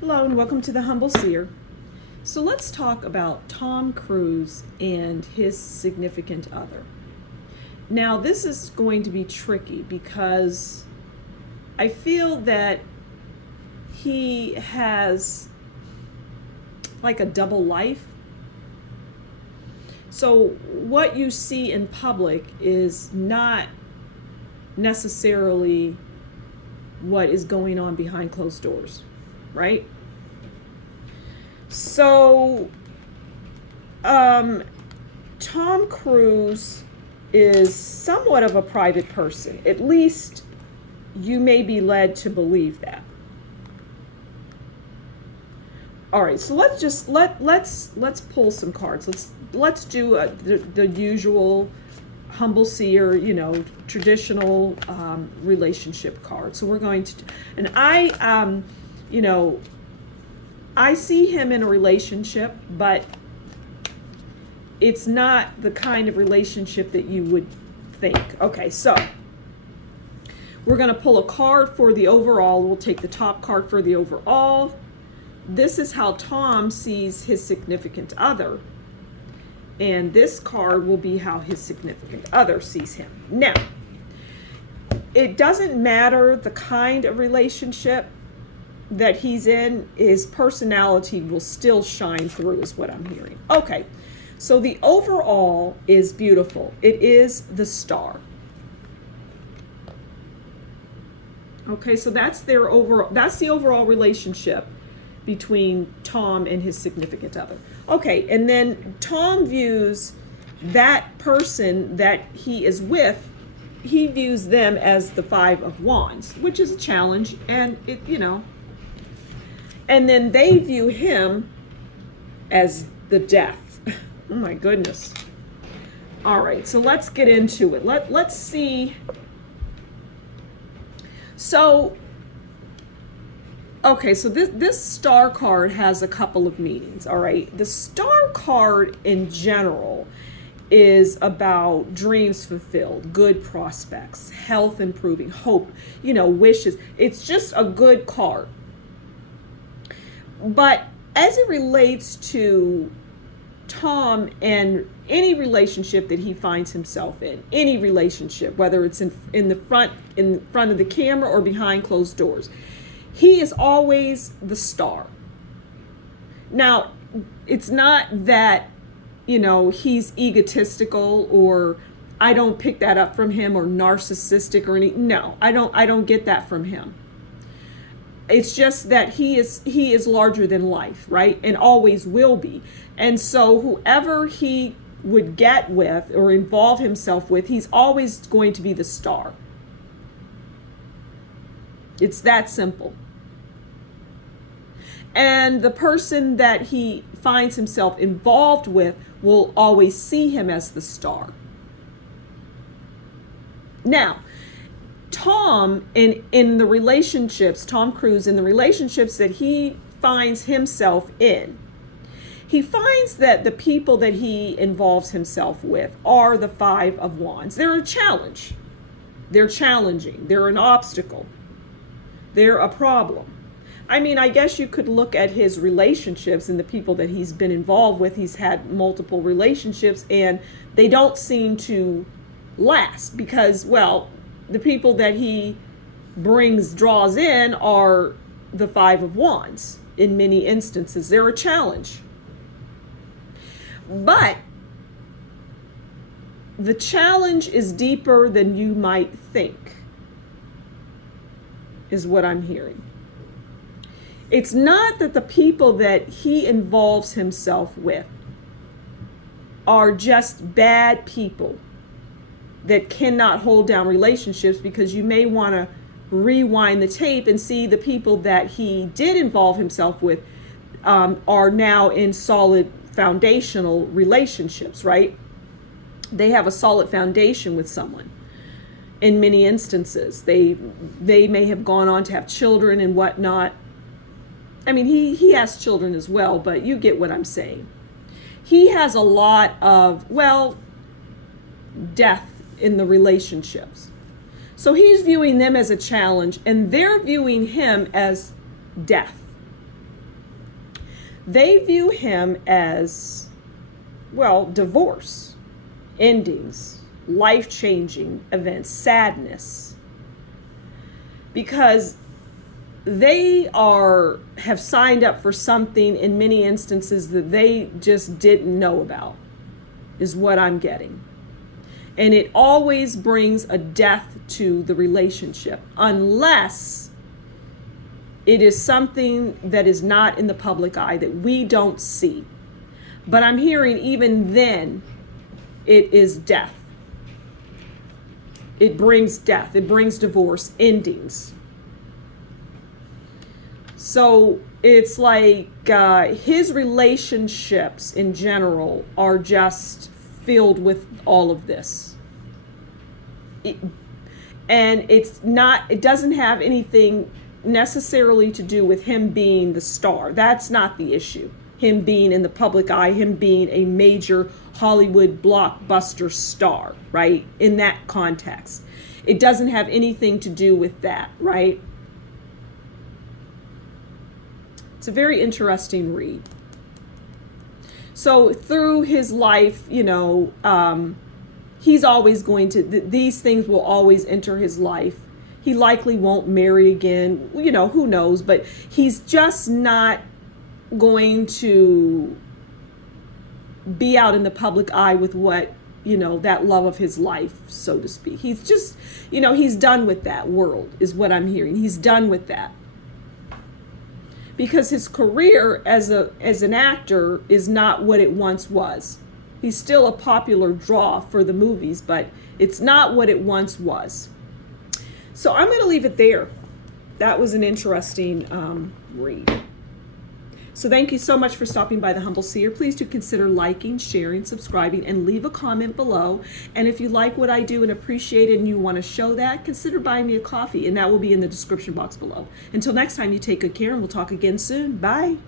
Hello and welcome to the Humble Seer. So let's talk about Tom Cruise and his significant other. Now this is going to be tricky because I feel that he has like a double life. So what you see in public is not necessarily what is going on behind closed doors, right? So, Tom Cruise is somewhat of a private person. At least you may be led to believe that. All right, so let's pull some cards. Let's do the usual Humble Seer, traditional relationship card. So we're going to, and I see him in a relationship, but it's not the kind of relationship that you would think. Okay, so we're going to pull a card for the overall. We'll take the top card for the overall. This is how Tom sees his significant other. And this card will be how his significant other sees him. Now, it doesn't matter the kind of relationship that he's in, his personality will still shine through, is what I'm hearing. Okay, so the overall is beautiful. It is the Star. Okay, so that's the overall relationship between Tom and his significant other. Okay, and then Tom views that person that he is with, he views them as the Five of Wands, which is a challenge, and and then they view him as the Death. Oh my goodness. All right, so let's get into it. Let's see. So, okay, so this Star card has a couple of meanings, all right? The Star card in general is about dreams fulfilled, good prospects, health improving, hope, wishes. It's just a good card. But as it relates to Tom and any relationship that he finds himself in, any relationship, whether it's in front of the camera or behind closed doors, he is always the Star. Now, it's not that, he's egotistical or I don't pick that up from him, or narcissistic or anything. No, I don't get that from him. It's just that he is larger than life, right? And always will be. And so whoever he would get with or involve himself with, he's always going to be the Star. It's that simple. And the person that he finds himself involved with will always see him as the Star. Now, Tom in the relationships, Tom Cruise, in the relationships that he finds himself in, he finds that the people that he involves himself with are the Five of Wands. They're a challenge. They're challenging. They're an obstacle. They're a problem. I mean, I guess you could look at his relationships and the people that he's been involved with. He's had multiple relationships and they don't seem to last because, well, the people that he draws in are the Five of Wands. In many instances, they're a challenge. But the challenge is deeper than you might think, is what I'm hearing. It's not that the people that he involves himself with are just bad people that cannot hold down relationships, because you may want to rewind the tape and see the people that he did involve himself with are now in solid foundational relationships, right? They have a solid foundation with someone. In many instances, they may have gone on to have children and whatnot. I mean, he has children as well, but you get what I'm saying. He has a lot of, death in the relationships. So he's viewing them as a challenge and they're viewing him as death. They view him as, well, divorce, endings, life-changing events, sadness, because they have signed up for something in many instances that they just didn't know about, is what I'm getting. And it always brings a death to the relationship, unless it is something that is not in the public eye, that we don't see. But I'm hearing even then, it is death. It brings death. It brings divorce, endings. So it's like his relationships in general are just filled with all of this. And it doesn't have anything necessarily to do with him being the star. That's not the issue. Him being in the public eye, him being a major Hollywood blockbuster star, right? In that context. It doesn't have anything to do with that, right? It's a very interesting read. So through his life, he's always going to, these things will always enter his life. He likely won't marry again, who knows, but he's just not going to be out in the public eye with what, that love of his life, so to speak. He's just, he's done with that world, is what I'm hearing. He's done with that. Because his career as an actor is not what it once was. He's still a popular draw for the movies, but it's not what it once was. So I'm going to leave it there. That was an interesting read. So thank you so much for stopping by the Humble Seer. Please do consider liking, sharing, subscribing, and leave a comment below. And if you like what I do and appreciate it and you want to show that, consider buying me a coffee, and that will be in the description box below. Until next time, you take good care, and we'll talk again soon. Bye.